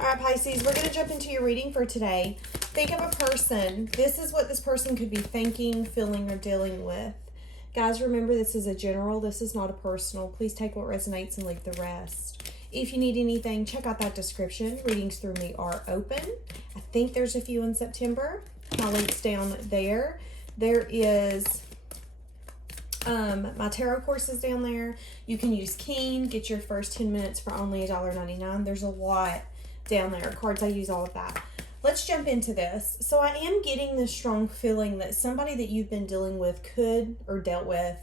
All right, Pisces, we're going to jump into your reading for today. Think of a person. This is what this person could be thinking, feeling, or dealing with. Guys, remember this is a general. This is not a personal. Please take what resonates and leave the rest. If you need anything, check out that description. Readings through me are open. I think there's a few in September. My link's down there. There is my tarot courses down there. You can use Keen. Get your first 10 minutes for only $1.99. There's a lot down there. Cards, I use all of that. Let's jump into this. So I am getting this strong feeling that somebody that you've been dealing with could or dealt with,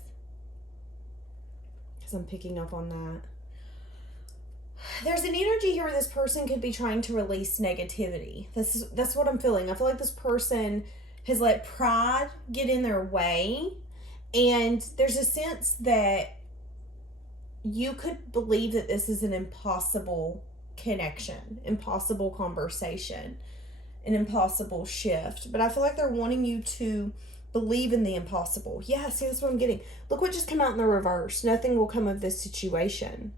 because I'm picking up on that. There's an energy here where this person could be trying to release negativity. That's what I'm feeling. I feel like this person has let pride get in their way, and there's a sense that you could believe that this is an impossible connection, impossible conversation, an impossible shift. But I feel like they're wanting you to believe in the impossible. Yeah, see, that's what I'm getting. Look what just came out in the reverse. Nothing will come of this situation.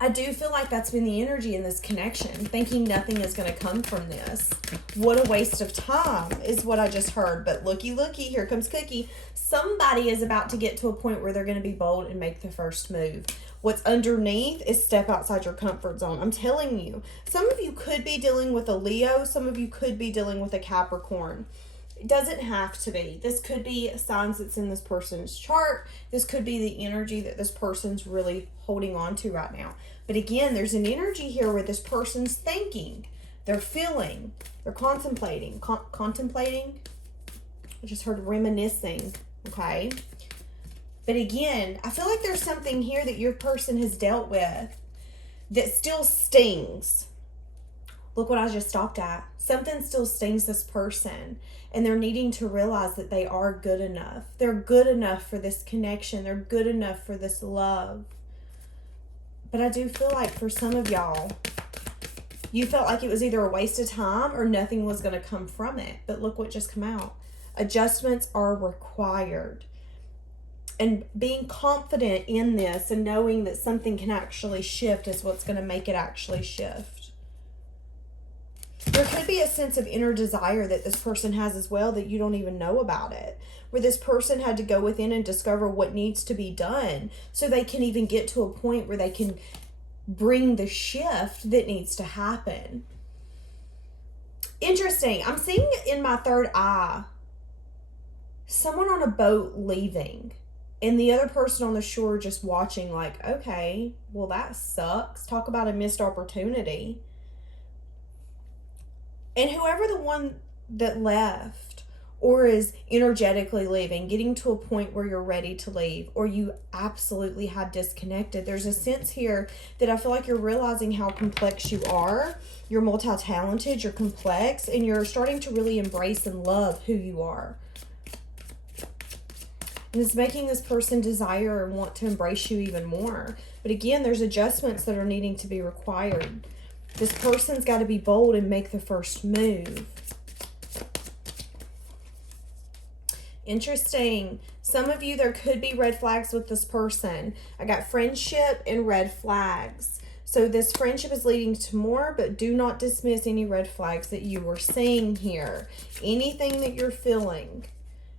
I do feel like that's been the energy in this connection, thinking nothing is going to come from this. What a waste of time is what I just heard. But looky, here comes Cookie. Somebody is about to get to a point where they're going to be bold and make the first move. What's underneath is step outside your comfort zone. I'm telling you, some of you could be dealing with a Leo. Some of you could be dealing with a Capricorn. It doesn't have to be. This could be signs that's in this person's chart. This could be the energy that this person's really holding on to right now. But again, there's an energy here where this person's thinking, they're feeling, they're contemplating. Contemplating? I just heard reminiscing, okay? But again, I feel like there's something here that your person has dealt with that still stings. Look what I just stopped at. Something still stings this person, and they're needing to realize that they are good enough. They're good enough for this connection. They're good enough for this love. But I do feel like for some of y'all, you felt like it was either a waste of time or nothing was going to come from it. But look what just came out. Adjustments are required. And being confident in this and knowing that something can actually shift is what's going to make it actually shift. There could be a sense of inner desire that this person has as well that you don't even know about it. Where this person had to go within and discover what needs to be done so they can even get to a point where they can bring the shift that needs to happen. Interesting. I'm seeing in my third eye someone on a boat leaving and the other person on the shore just watching like, okay, well, that sucks. Talk about a missed opportunity. And whoever the one that left or is energetically leaving, getting to a point where you're ready to leave or you absolutely have disconnected, there's a sense here that I feel like you're realizing how complex you are. You're multi-talented, you're complex, and you're starting to really embrace and love who you are. And it's making this person desire and want to embrace you even more. But again, there's adjustments that are needing to be required. This person's got to be bold and make the first move. Interesting. Some of you, there could be red flags with this person. I got friendship and red flags. So this friendship is leading to more, but do not dismiss any red flags that you are seeing here. Anything that you're feeling.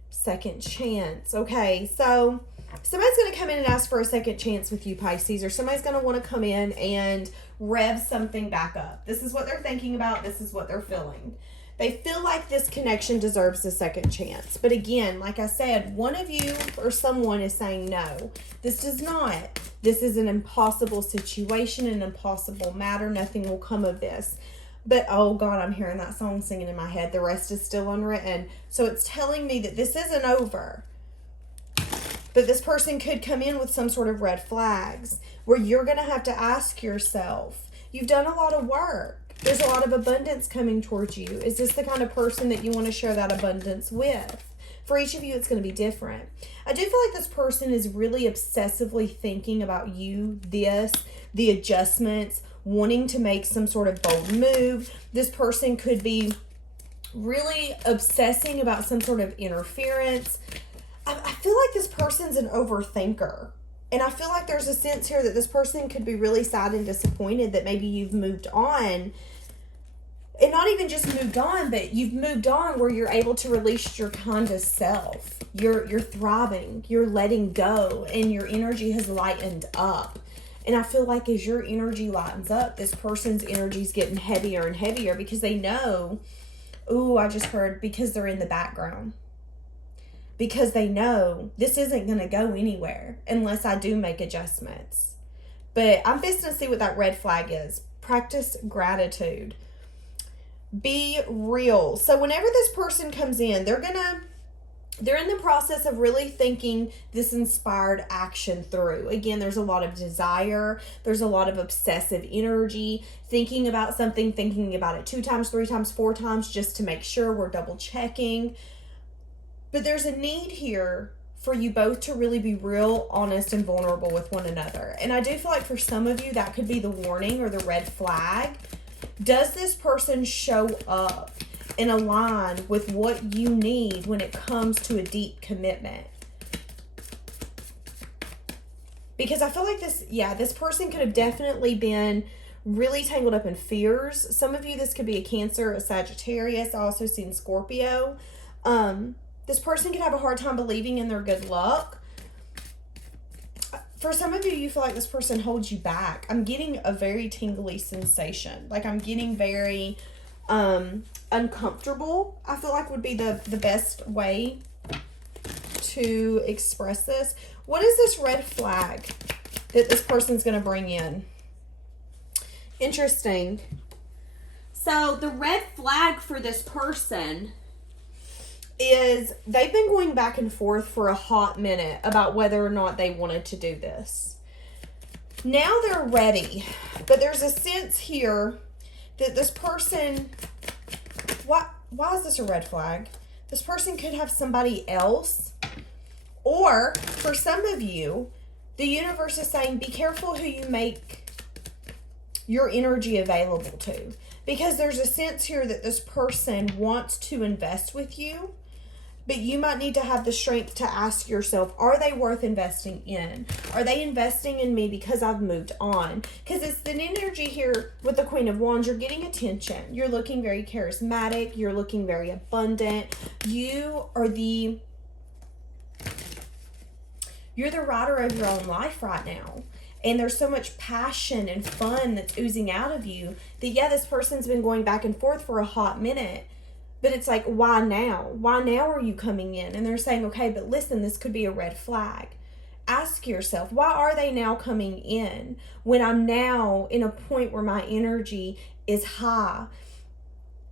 Second chance. Okay, so somebody's going to come in and ask for a second chance with you, Pisces, or somebody's going to want to come in and rev something back up. This is what they're thinking about. This is what they're feeling. They feel like this connection deserves a second chance. But again, like I said, one of you or someone is saying no. This does not. This is an impossible situation, an impossible matter. Nothing will come of this. But, oh God, I'm hearing that song singing in my head. The rest is still unwritten. So it's telling me that this isn't over. But this person could come in with some sort of red flags where you're going to have to ask yourself, you've done a lot of work. There's a lot of abundance coming towards you. Is this the kind of person that you want to share that abundance with? For each of you, it's going to be different. I do feel like this person is really obsessively thinking about you, the adjustments, wanting to make some sort of bold move. This person could be really obsessing about some sort of interference. I feel like this person's an overthinker. And I feel like there's a sense here that this person could be really sad and disappointed that maybe you've moved on. And not even just moved on, but you've moved on where you're able to release your kind of self. You're thriving, you're letting go, and your energy has lightened up. And I feel like as your energy lightens up, this person's energy is getting heavier and heavier because they know, I just heard, because they're in the background. Because they know this isn't going to go anywhere unless I do make adjustments. But I'm just going to see what that red flag is. Practice gratitude. Be real. So whenever this person comes in, they're in the process of really thinking this inspired action through. Again, there's a lot of desire. There's a lot of obsessive energy, thinking about something, thinking about it 2 times, 3 times, 4 times, just to make sure we're double checking. But there's a need here for you both to really be real, honest, and vulnerable with one another. And I do feel like for some of you, that could be the warning or the red flag. Does this person show up and align with what you need when it comes to a deep commitment? Because I feel like this person could have definitely been really tangled up in fears. Some of you, this could be a Cancer, a Sagittarius. I also seen Scorpio. This person could have a hard time believing in their good luck. For some of you, you feel like this person holds you back. I'm getting a very tingly sensation. Like I'm getting very uncomfortable, I feel like would be the best way to express this. What is this red flag that this person's going to bring in? Interesting. So the red flag for this person is they've been going back and forth for a hot minute about whether or not they wanted to do this. Now they're ready, but there's a sense here that this person, why is this a red flag? This person could have somebody else, or for some of you, the universe is saying, be careful who you make your energy available to, because there's a sense here that this person wants to invest with you. But you might need to have the strength to ask yourself, are they worth investing in? Are they investing in me because I've moved on? Because it's the energy here with the Queen of Wands. You're getting attention. You're looking very charismatic. You're looking very abundant. You're the writer of your own life right now. And there's so much passion and fun that's oozing out of you that, this person's been going back and forth for a hot minute. But it's like, why now? Why now are you coming in? And they're saying, okay, but listen, this could be a red flag. Ask yourself, why are they now coming in when I'm now in a point where my energy is high?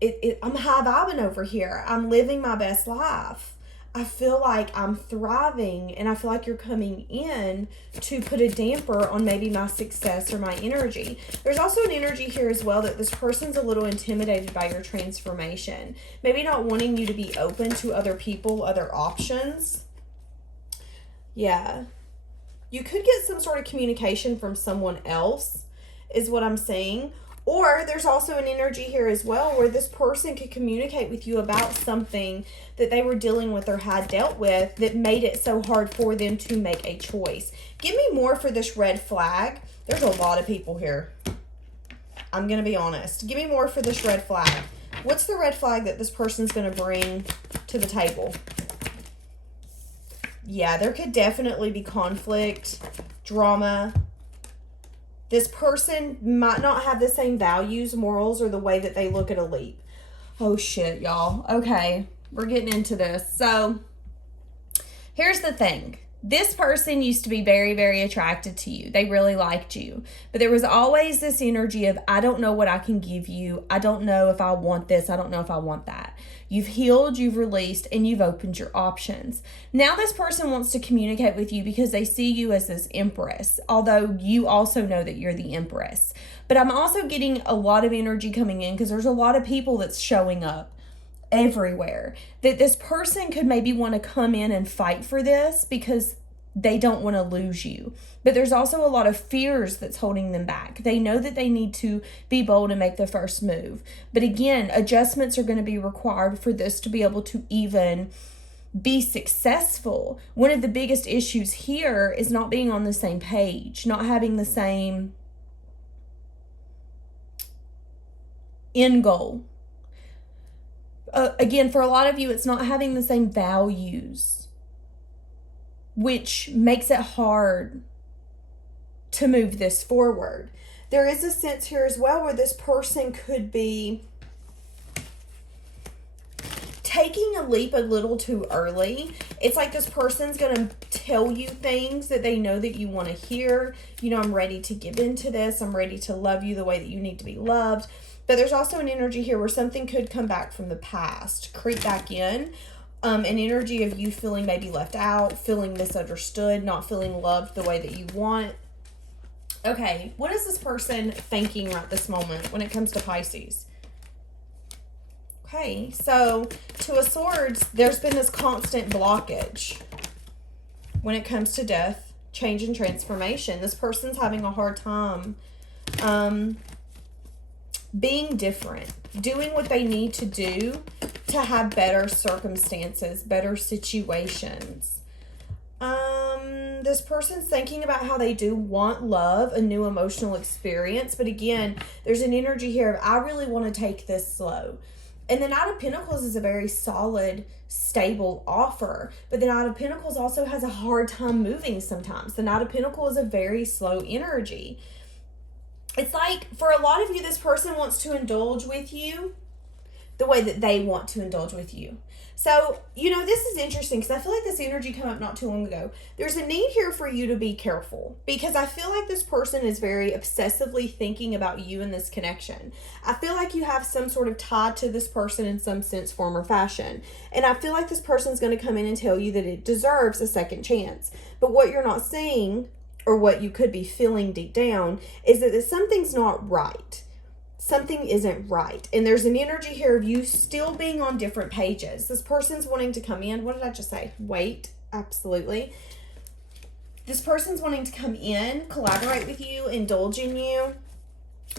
I'm high vibing over here. I'm living my best life. I feel like I'm thriving, and I feel like you're coming in to put a damper on maybe my success or my energy. There's also an energy here as well that this person's a little intimidated by your transformation. Maybe not wanting you to be open to other people, other options. Yeah. You could get some sort of communication from someone else, is what I'm saying. Or there's also an energy here as well where this person could communicate with you about something that they were dealing with or had dealt with that made it so hard for them to make a choice. Give me more for this red flag. There's a lot of people here. I'm going to be honest. Give me more for this red flag. What's the red flag that this person's going to bring to the table? Yeah, there could definitely be conflict, drama. This person might not have the same values, morals, or the way that they look at a leap. Oh, shit, y'all. Okay, we're getting into this. So, here's the thing. This person used to be very, very attracted to you. They really liked you. But there was always this energy of, I don't know what I can give you. I don't know if I want this. I don't know if I want that. You've healed, you've released, and you've opened your options. Now this person wants to communicate with you because they see you as this empress, although you also know that you're the empress. But I'm also getting a lot of energy coming in because there's a lot of people that's showing up everywhere. That this person could maybe want to come in and fight for this because they don't want to lose you. But there's also a lot of fears that's holding them back. They know that they need to be bold and make the first move. But again, adjustments are going to be required for this to be able to even be successful. One of the biggest issues here is not being on the same page, not having the same end goal. Again, for a lot of you, it's not having the same values, which makes it hard to move this forward. There is a sense here as well where this person could be taking a leap a little too early. It's like this person's going to tell you things that they know that you want to hear. You know, I'm ready to give into this. I'm ready to love you the way that you need to be loved. But there's also an energy here where something could come back from the past, creep back in. An energy of you feeling maybe left out, feeling misunderstood, not feeling loved the way that you want. Okay, what is this person thinking right this moment when it comes to Pisces? Okay, so Two of Swords, there's been this constant blockage when it comes to death, change, and transformation. This person's having a hard time being different, doing what they need to do to have better circumstances, better situations. This person's thinking about how they do want love, a new emotional experience. But again, there's an energy here of, I really want to take this slow. And the Knight of Pentacles is a very solid, stable offer. But the Knight of Pentacles also has a hard time moving sometimes. The Knight of Pentacles is a very slow energy. It's like, for a lot of you, this person wants to indulge with you the way that they want to indulge with you. So, you know, this is interesting because I feel like this energy came up not too long ago. There's a need here for you to be careful because I feel like this person is very obsessively thinking about you in this connection. I feel like you have some sort of tie to this person in some sense, form, or fashion. And I feel like this person's going to come in and tell you that it deserves a second chance. But what you're not seeing, or what you could be feeling deep down, is that something's not right. Something isn't right. And there's an energy here of you still being on different pages. This person's wanting to come in. What did I just say? Wait. Absolutely. This person's wanting to come in, collaborate with you, indulge in you.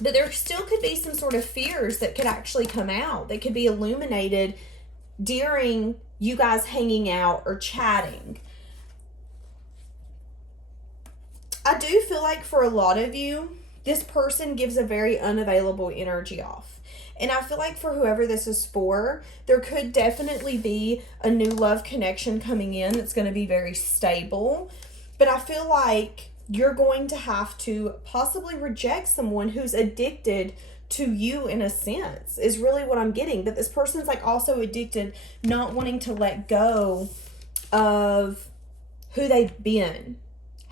But there still could be some sort of fears that could actually come out, that could be illuminated during you guys hanging out or chatting. I do feel like for a lot of you, this person gives a very unavailable energy off. And I feel like for whoever this is for, there could definitely be a new love connection coming in that's going to be very stable. But I feel like you're going to have to possibly reject someone who's addicted to you in a sense, is really what I'm getting. But this person's like also addicted, not wanting to let go of who they've been,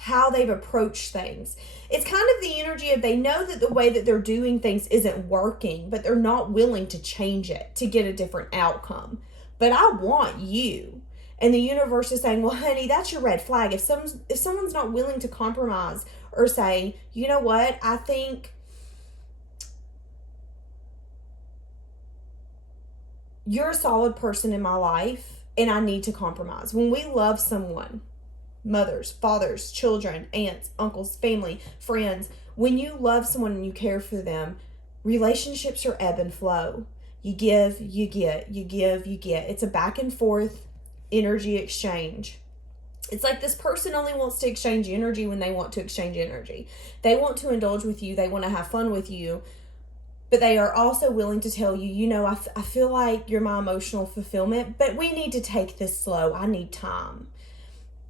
how they've approached things. It's kind of the energy of they know that the way that they're doing things isn't working, but they're not willing to change it to get a different outcome. But I want you. And the universe is saying, well, honey, that's your red flag. If someone's not willing to compromise or say, you know what, I think you're a solid person in my life and I need to compromise. When we love someone, mothers, fathers, children, aunts, uncles, family, friends. When you love someone and you care for them, relationships are ebb and flow. You give, you get, you give, you get. It's a back and forth energy exchange. It's like this person only wants to exchange energy when they want to exchange energy. They want to indulge with you. They want to have fun with you. But they are also willing to tell you, you know, I feel like you're my emotional fulfillment, but we need to take this slow. I need time.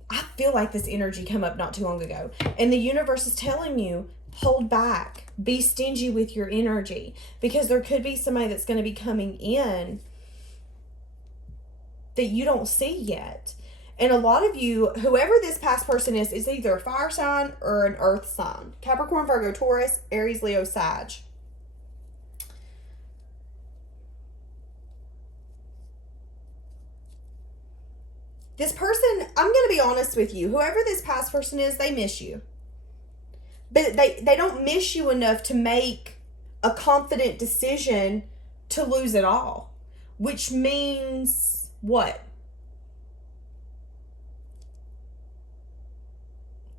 I feel like this energy came up not too long ago. And the universe is telling you, hold back. Be stingy with your energy. Because there could be somebody that's going to be coming in that you don't see yet. And a lot of you, whoever this past person is either a fire sign or an earth sign. Capricorn, Virgo, Taurus, Aries, Leo, Sag. This person, I'm going to be honest with you. Whoever this past person is, they miss you. But they don't miss you enough to make a confident decision to lose it all. Which means what?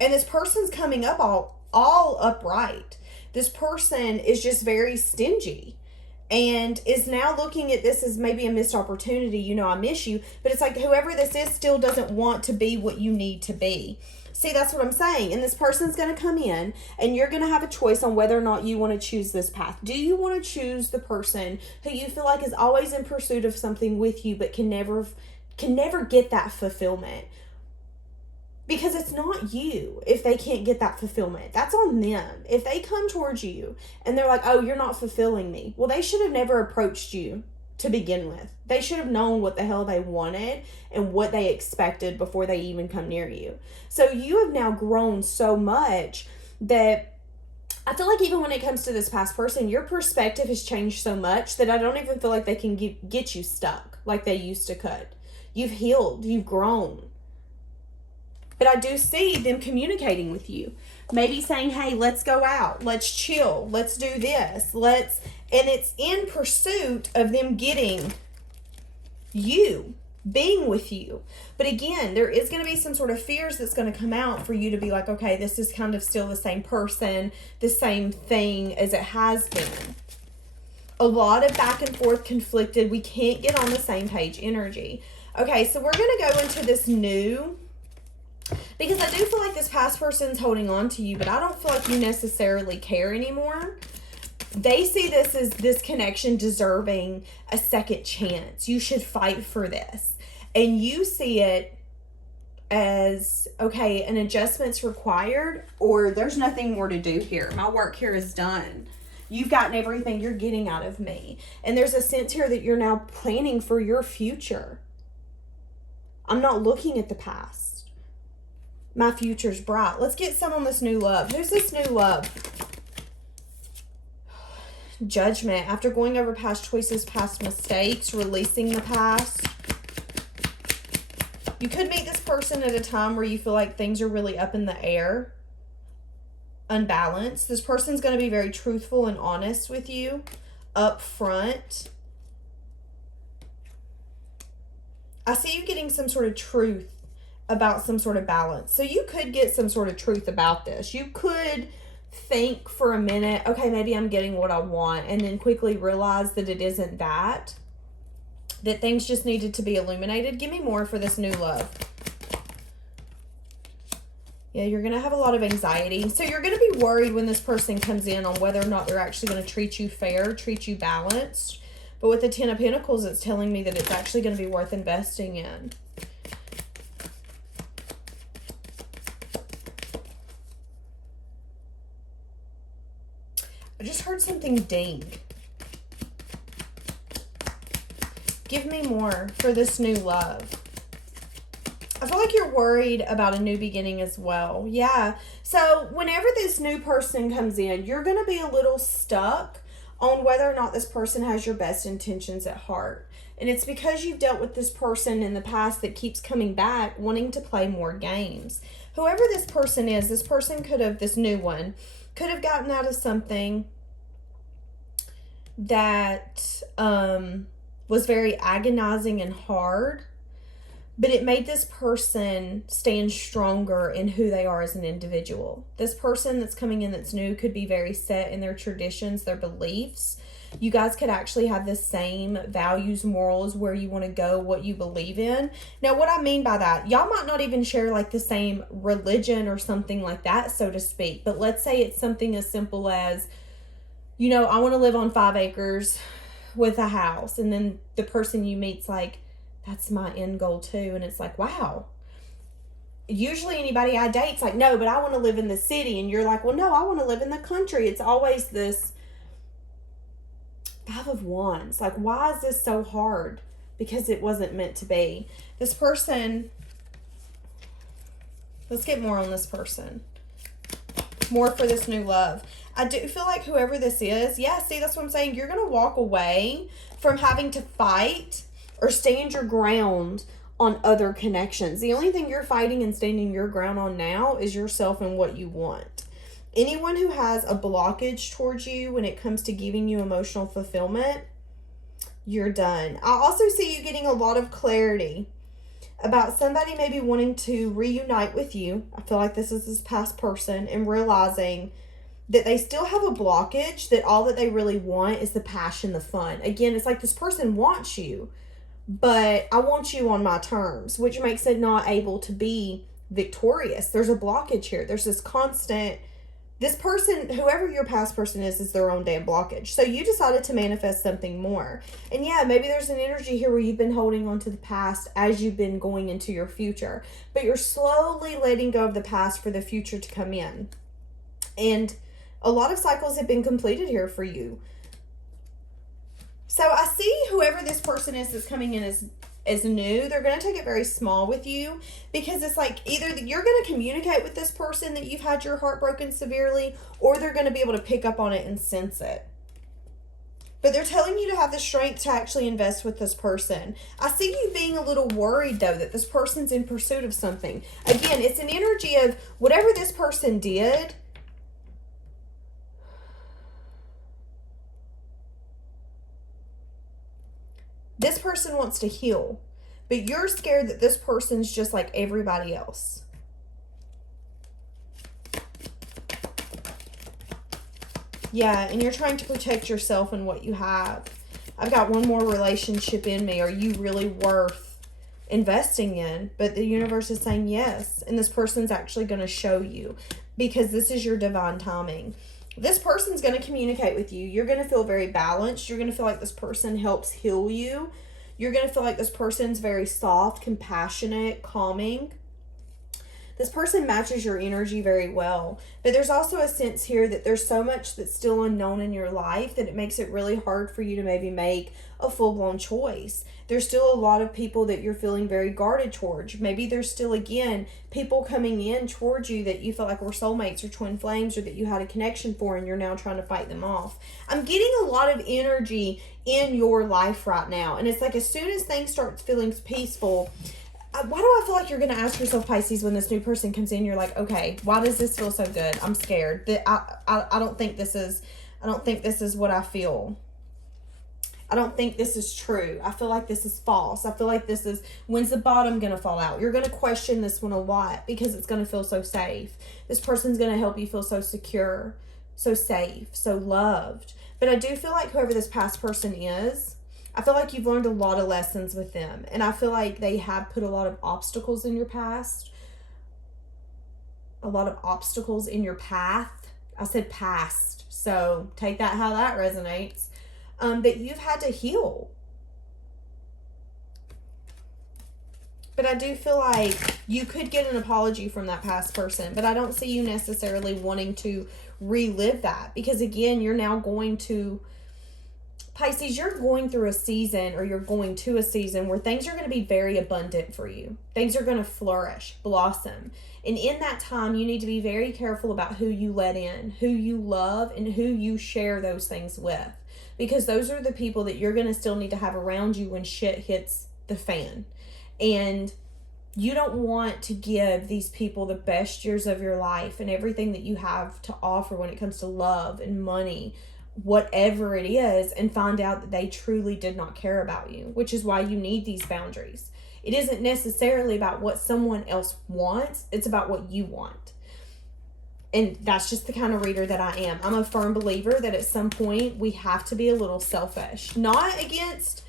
And this person's coming up all upright. This person is just very stingy. and is now looking at this as maybe a missed opportunity. You know, I miss you. But it's like whoever this is still doesn't want to be what you need to be. See, that's what I'm saying. And this person's going to come in and you're going to have a choice on whether or not you want to choose this path. Do you want to choose the person who you feel like is always in pursuit of something with you but can never get that fulfillment? Because it's not you if they can't get that fulfillment. That's on them. If they come towards you and they're like, oh, you're not fulfilling me. Well, they should have never approached you to begin with. They should have known what the hell they wanted and what they expected before they even come near you. So you have now grown so much that I feel like even when it comes to this past person, your perspective has changed so much that I don't even feel like they can get you stuck like they used to could. You've healed. You've grown. But I do see them communicating with you. Maybe saying, hey, let's go out. Let's chill. Let's do this. And it's in pursuit of them getting you, being with you. But again, there is going to be some sort of fears that's going to come out for you to be like, okay, this is kind of still the same person, the same thing as it has been. A lot of back and forth, conflicted. We can't get on the same page energy. Okay, so we're going to go into this new... Because I do feel like this past person's holding on to you, but I don't feel like you necessarily care anymore. They see this as this connection deserving a second chance. You should fight for this. And you see it as, okay, an adjustment's required, or there's nothing more to do here. My work here is done. You've gotten everything you're getting out of me. And there's a sense here that you're now planning for your future. I'm not looking at the past. My future's bright. Let's get some on this new love. Who's this new love? Judgment. After going over past choices, past mistakes, releasing the past. You could meet this person at a time where you feel like things are really up in the air. Unbalanced. This person's going to be very truthful and honest with you. Up front. I see you getting some sort of truth about some sort of balance. So you could get some sort of truth about this. You could think for a minute, okay, maybe I'm getting what I want, and then quickly realize that it isn't that things just needed to be illuminated. Give me more for this new love. Yeah, you're going to have a lot of anxiety. So you're going to be worried when this person comes in on whether or not they're actually going to treat you fair, treat you balanced. But with the Ten of Pentacles, it's telling me that it's actually going to be worth investing in. I just heard something ding. Give me more for this new love. I feel like you're worried about a new beginning as well. Yeah. So whenever this new person comes in, you're going to be a little stuck on whether or not this person has your best intentions at heart. And it's because you've dealt with this person in the past that keeps coming back wanting to play more games. Whoever this person is, this person could have, this new one, could have gotten out of something that was very agonizing and hard, but it made this person stand stronger in who they are as an individual. This person that's coming in that's new could be very set in their traditions, their beliefs. You guys could actually have the same values, morals, where you want to go, what you believe in. Now, what I mean by that, y'all might not even share like the same religion or something like that, so to speak. But let's say it's something as simple as, you know, I want to live on 5 acres with a house. And then the person you meet's like, that's my end goal too. And it's like, wow. Usually anybody I date's like, no, but I want to live in the city. And you're like, well, no, I want to live in the country. It's always this 5 of Wands. Like, why is this so hard? Because it wasn't meant to be. This person, let's get more on this person. More for this new love. I do feel like whoever this is, yeah, see, that's what I'm saying. You're going to walk away from having to fight or stand your ground on other connections. The only thing you're fighting and standing your ground on now is yourself and what you want. Anyone who has a blockage towards you when it comes to giving you emotional fulfillment, you're done. I also see you getting a lot of clarity about somebody maybe wanting to reunite with you. I feel like this is this past person, and realizing that they still have a blockage, that all that they really want is the passion, the fun. Again, it's like this person wants you, but I want you on my terms, which makes it not able to be victorious. There's a blockage here. There's this constant, this person, whoever your past person is their own damn blockage. So you decided to manifest something more. And yeah, maybe there's an energy here where you've been holding on to the past as you've been going into your future, but you're slowly letting go of the past for the future to come in. And a lot of cycles have been completed here for you. So I see whoever this person is that's coming in as new, they're going to take it very small with you, because it's like either you're going to communicate with this person that you've had your heart broken severely, or they're going to be able to pick up on it and sense it. But they're telling you to have the strength to actually invest with this person. I see you being a little worried, though, that this person's in pursuit of something. Again, it's an energy of whatever this person did. This person wants to heal, but you're scared that this person's just like everybody else. Yeah, and you're trying to protect yourself and what you have. I've got one more relationship in me. Are you really worth investing in? But the universe is saying yes, and this person's actually going to show you, because this is your divine timing. This person's going to communicate with you. You're going to feel very balanced. You're going to feel like this person helps heal you. You're going to feel like this person's very soft, compassionate, calming. This person matches your energy very well. But there's also a sense here that there's so much that's still unknown in your life that it makes it really hard for you to maybe make a full-blown choice. There's still a lot of people that you're feeling very guarded towards. Maybe there's still, again, people coming in towards you that you feel like were soulmates or twin flames, or that you had a connection for, and you're now trying to fight them off. I'm getting a lot of energy in your life right now. And it's like as soon as things start feeling peaceful, why do I feel like you're going to ask yourself, Pisces, when this new person comes in, you're like, okay, why does this feel so good? I'm scared. I don't think this is what I feel. I don't think this is true. I feel like this is false. I feel like this is, when's the bottom going to fall out? You're going to question this one a lot because it's going to feel so safe. This person's going to help you feel so secure, so safe, so loved. But I do feel like whoever this past person is, I feel like you've learned a lot of lessons with them. And I feel like they have put a lot of obstacles in your past. A lot of obstacles in your path. I said past. So take that how that resonates. That you've had to heal. But I do feel like you could get an apology from that past person. But I don't see you necessarily wanting to relive that. Because again, you're now going to... Pisces, you're going through a season, or you're going to a season where things are going to be very abundant for you. Things are going to flourish, blossom. And in that time, you need to be very careful about who you let in, who you love, and who you share those things with. Because those are the people that you're going to still need to have around you when shit hits the fan. And you don't want to give these people the best years of your life and everything that you have to offer when it comes to love and money, whatever it is, and find out that they truly did not care about you, which is why you need these boundaries. It isn't necessarily about what someone else wants. It's about what you want. And that's just the kind of reader that I am. I'm a firm believer that at some point we have to be a little selfish, not against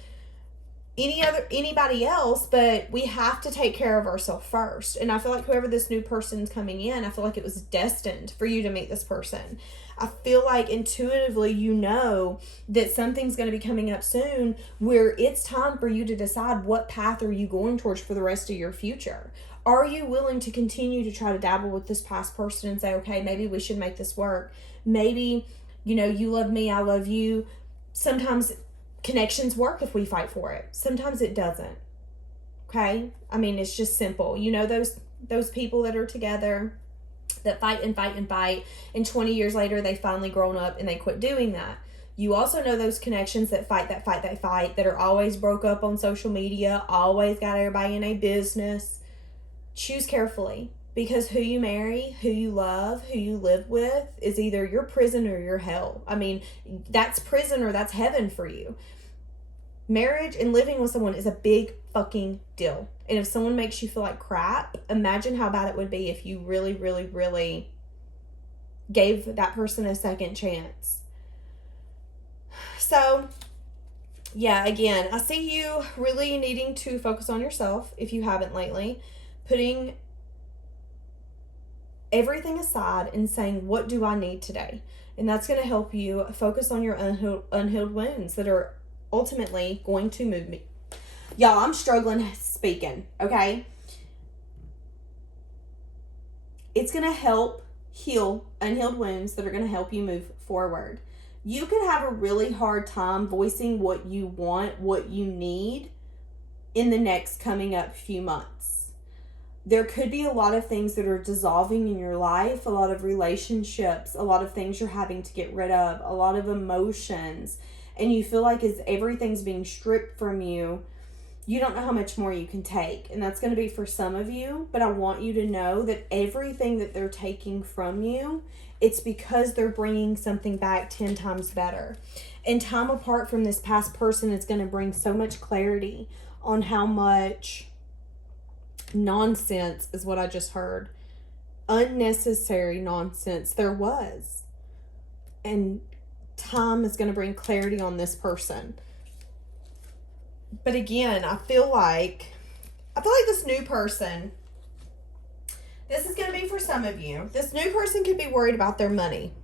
anybody else, but we have to take care of ourselves first. And I feel like whoever this new person's coming in, I feel like it was destined for you to meet this person. I feel like intuitively you know that something's going to be coming up soon where it's time for you to decide what path are you going towards for the rest of your future. Are you willing to continue to try to dabble with this past person and say, okay, maybe we should make this work? Maybe, you love me, I love you. Sometimes connections work if we fight for it. Sometimes it doesn't. Okay? I mean, it's just simple. Those people that are together that fight and fight and fight, and 20 years later they finally grown up and they quit doing that. You also know those connections that fight, that are always broke up on social media, always got everybody in a business. Choose carefully, because who you marry, who you love, who you live with is either your prison or your hell. I mean, that's prison or that's heaven for you. Marriage and living with someone is a big fucking deal. And if someone makes you feel like crap, imagine how bad it would be if you really, really, really gave that person a second chance. So, yeah, again, I see you really needing to focus on yourself if you haven't lately, putting everything aside and saying, what do I need today? And that's going to help you focus on your unhealed wounds that are ultimately going to move me. Y'all, I'm struggling speaking, okay? It's going to help heal unhealed wounds that are going to help you move forward. You could have a really hard time voicing what you want, what you need in the next coming up few months. There could be a lot of things that are dissolving in your life, a lot of relationships, a lot of things you're having to get rid of, a lot of emotions, and you feel like as everything's being stripped from you, you don't know how much more you can take. And that's going to be for some of you, but I want you to know that everything that they're taking from you, it's because they're bringing something back 10 times better. And time apart from this past person is going to bring so much clarity on how much nonsense is what I just heard. Unnecessary nonsense there was. And time is going to bring clarity on this person. But again, I feel like this new person, this is going to be for some of you. This new person could be worried about their money.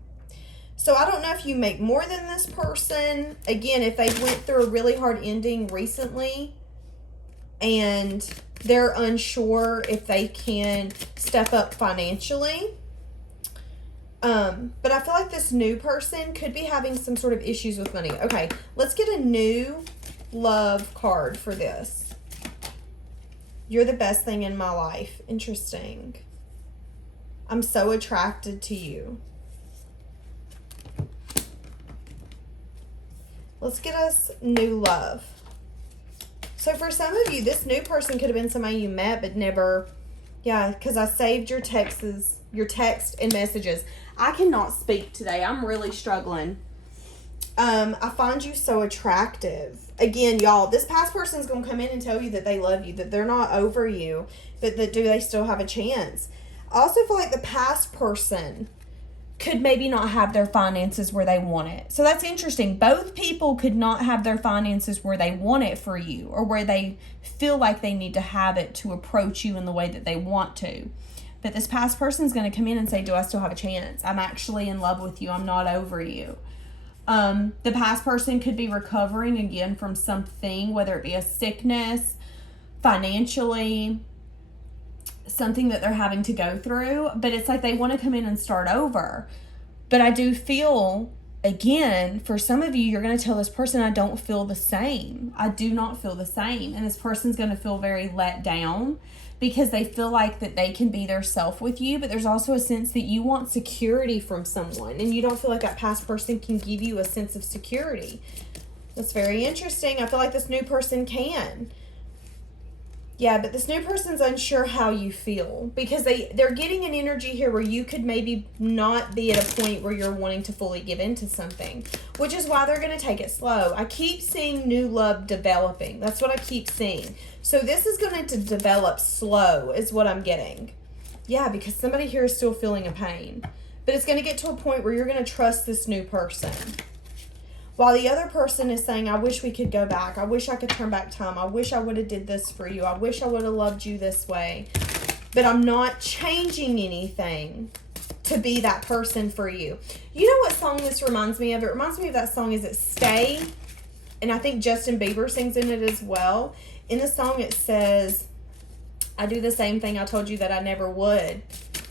So I don't know if you make more than this person. Again, if they went through a really hard ending recently and they're unsure if they can step up financially. But I feel like this new person could be having some sort of issues with money. Okay, let's get a new love card for this. You're the best thing in my life. Interesting. I'm so attracted to you. Let's get us new love. So for some of you, this new person could have been somebody you met but never, because I saved your text and messages. I cannot speak today. I'm really struggling. I find you so attractive. Again, y'all, this past person's going to come in and tell you that they love you, that they're not over you, but that do they still have a chance? I also feel like the past person could maybe not have their finances where they want it. So that's interesting. Both people could not have their finances where they want it for you, or where they feel like they need to have it to approach you in the way that they want to. But this past person's going to come in and say, do I still have a chance? I'm actually in love with you. I'm not over you. The past person could be recovering again from something, whether it be a sickness, financially, something that they're having to go through, but it's like they want to come in and start over. But I do feel, again, for some of you, you're going to tell this person, I don't feel the same. I do not feel the same. And this person's going to feel very let down because they feel like that they can be their self with you, but there's also a sense that you want security from someone and you don't feel like that past person can give you a sense of security. That's very interesting. I feel like this new person can. Yeah, but this new person's unsure how you feel because they're getting an energy here where you could maybe not be at a point where you're wanting to fully give into something, which is why they're going to take it slow. I keep seeing new love developing. That's what I keep seeing. So this is going to develop slow is what I'm getting. Yeah, because somebody here is still feeling a pain. But it's going to get to a point where you're going to trust this new person. While the other person is saying, I wish we could go back. I wish I could turn back time. I wish I would have did this for you. I wish I would have loved you this way. But I'm not changing anything to be that person for you. You know what song this reminds me of? It reminds me of that song, Is It Stay? And I think Justin Bieber sings in it as well. In the song it says, I do the same thing I told you that I never would.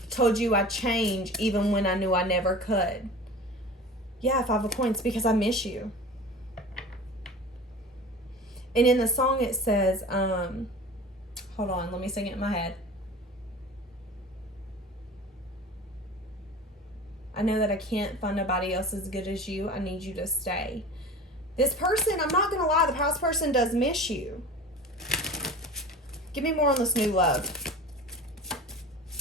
Told you I'd change even when I knew I never could. Yeah, 5 of points, because I miss you. And in the song it says, hold on, let me sing it in my head. I know that I can't find nobody else as good as you. I need you to stay. This person, I'm not going to lie, the past person does miss you. Give me more on this new love.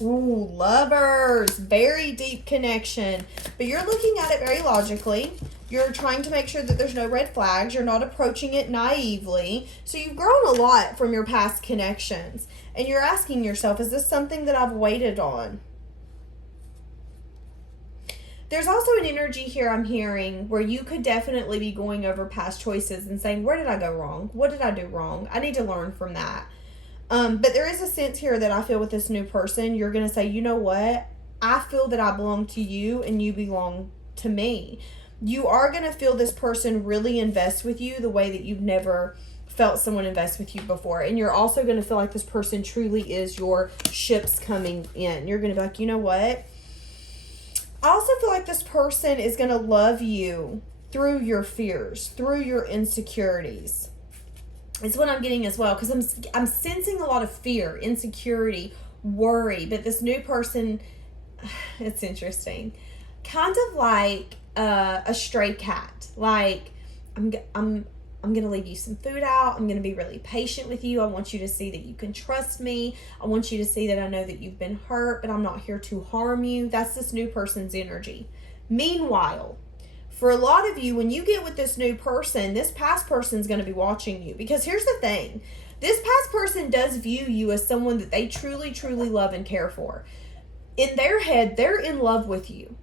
Ooh, lovers. Very deep connection. But you're looking at it very logically. You're trying to make sure that there's no red flags. You're not approaching it naively. So you've grown a lot from your past connections. And you're asking yourself, is this something that I've waited on? There's also an energy here I'm hearing where you could definitely be going over past choices and saying, where did I go wrong? What did I do wrong? I need to learn from that. But there is a sense here that I feel with this new person, you're going to say, you know what? I feel that I belong to you and you belong to me. You are going to feel this person really invest with you the way that you've never felt someone invest with you before. And you're also going to feel like this person truly is your ships coming in. You're going to be like, you know what? I also feel like this person is going to love you through your fears, through your insecurities. It's what I'm getting as well, because I'm sensing a lot of fear, insecurity, worry. But this new person, it's interesting, kind of like a stray cat. Like I'm going to leave you some food out. I'm going to be really patient with you. I want you to see that you can trust me. I want you to see that I know that you've been hurt, but I'm not here to harm you. That's this new person's energy. Meanwhile, for a lot of you, when you get with this new person, this past person's going to be watching you. Because here's the thing. This past person does view you as someone that they truly, truly love and care for. In their head, they're in love with you.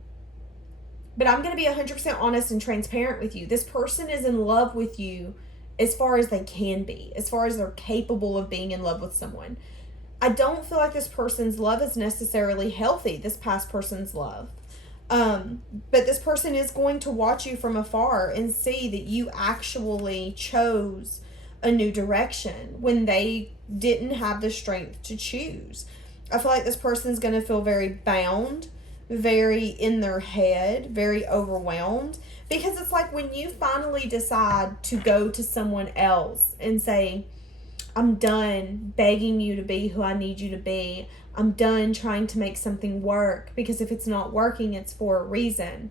But I'm going to be 100% honest and transparent with you. This person is in love with you as far as they can be, as far as they're capable of being in love with someone. I don't feel like this person's love is necessarily healthy, this past person's love. But this person is going to watch you from afar and see that you actually chose a new direction when they didn't have the strength to choose. I feel like this person's going to feel very bound, very in their head, very overwhelmed, because it's like when you finally decide to go to someone else and say, I'm done begging you to be who I need you to be. I'm done trying to make something work, because if it's not working, it's for a reason.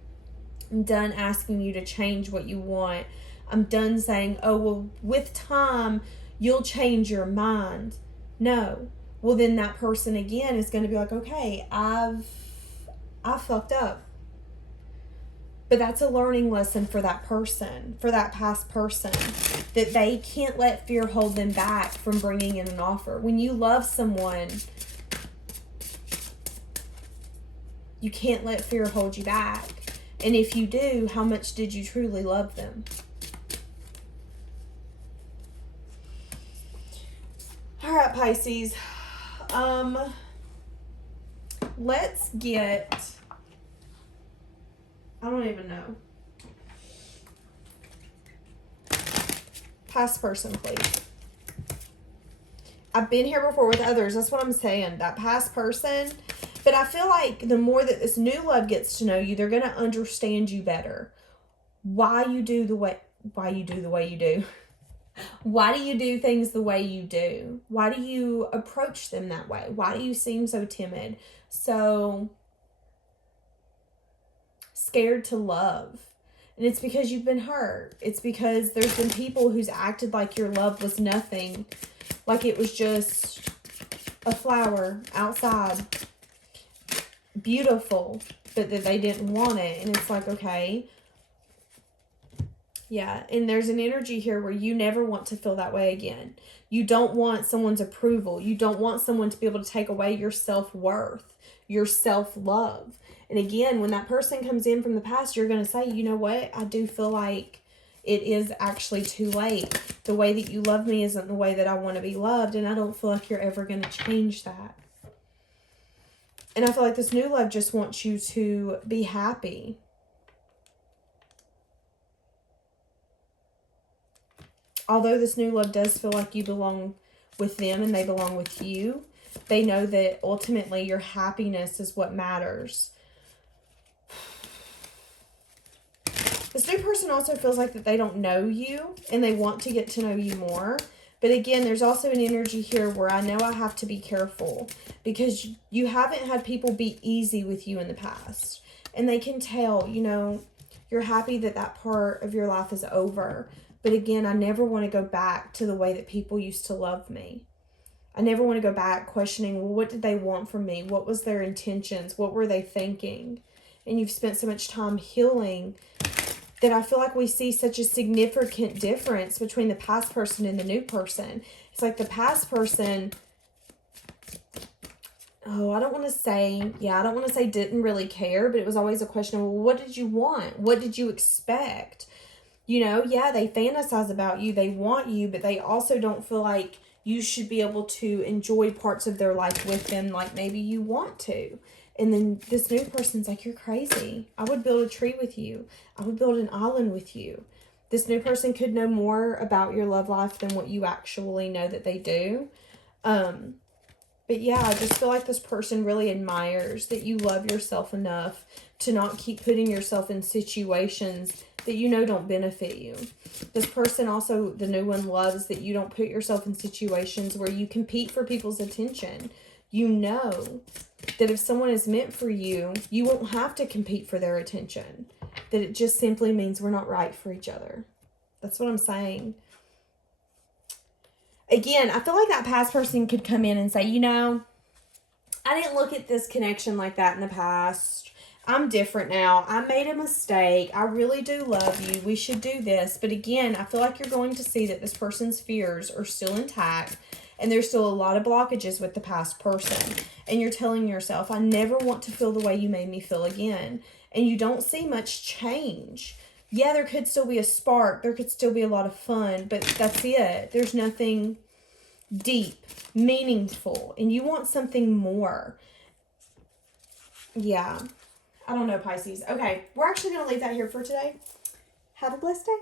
I'm done asking you to change what you want. I'm done saying, oh, well, with time, you'll change your mind. No. Well, then that person again is going to be like, okay, I fucked up. But that's a learning lesson for that person, for that past person, that they can't let fear hold them back from bringing in an offer. When you love someone, you can't let fear hold you back. And if you do, how much did you truly love them? All right, Pisces. Let's get... I don't even know. Past person, please. I've been here before with others. That's what I'm saying. That past person. But I feel like the more that this new love gets to know you, they're going to understand you better. Why you do the way you do. Why do you do things the way you do? Why do you approach them that way? Why do you seem so timid? So scared to love? And it's because you've been hurt. It's because there's been people who's acted like your love was nothing. Like it was just a flower outside. Beautiful. But that they didn't want it. And it's like, okay. Yeah. And there's an energy here where you never want to feel that way again. You don't want someone's approval. You don't want someone to be able to take away your self-worth, your self-love. And again, when that person comes in from the past, you're going to say, you know what? I do feel like it is actually too late. The way that you love me isn't the way that I want to be loved. And I don't feel like you're ever going to change that. And I feel like this new love just wants you to be happy. Although this new love does feel like you belong with them and they belong with you, they know that ultimately your happiness is what matters. This new person also feels like that they don't know you and they want to get to know you more. But again, there's also an energy here where I know I have to be careful because you haven't had people be easy with you in the past. And they can tell, you know, you're happy that that part of your life is over. But again, I never want to go back to the way that people used to love me. I never want to go back questioning, well, what did they want from me? What was their intentions? What were they thinking? And you've spent so much time healing that I feel like we see such a significant difference between the past person and the new person. It's like the past person, oh, I don't want to say, I don't want to say didn't really care, but it was always a question of, well, what did you want? What did you expect? You know, yeah, they fantasize about you, they want you, but they also don't feel like you should be able to enjoy parts of their life with them like maybe you want to. And then this new person's like, you're crazy. I would build a tree with you. I would build an island with you. This new person could know more about your love life than what you actually know that they do. But yeah, I just feel like this person really admires that you love yourself enough to not keep putting yourself in situations that you know don't benefit you. This person also, the new one, loves that you don't put yourself in situations where you compete for people's attention. You know that if someone is meant for you, you won't have to compete for their attention. That it just simply means we're not right for each other. That's what I'm saying. Again, I feel like that past person could come in and say, you know, I didn't look at this connection like that in the past. I'm different now. I made a mistake. I really do love you. We should do this. But again, I feel like you're going to see that this person's fears are still intact and there's still a lot of blockages with the past person. And you're telling yourself, I never want to feel the way you made me feel again. And you don't see much change. Yeah, there could still be a spark. There could still be a lot of fun, but that's it. There's nothing deep, meaningful, and you want something more. Yeah. I don't know, Pisces. Okay, we're actually going to leave that here for today. Have a blessed day.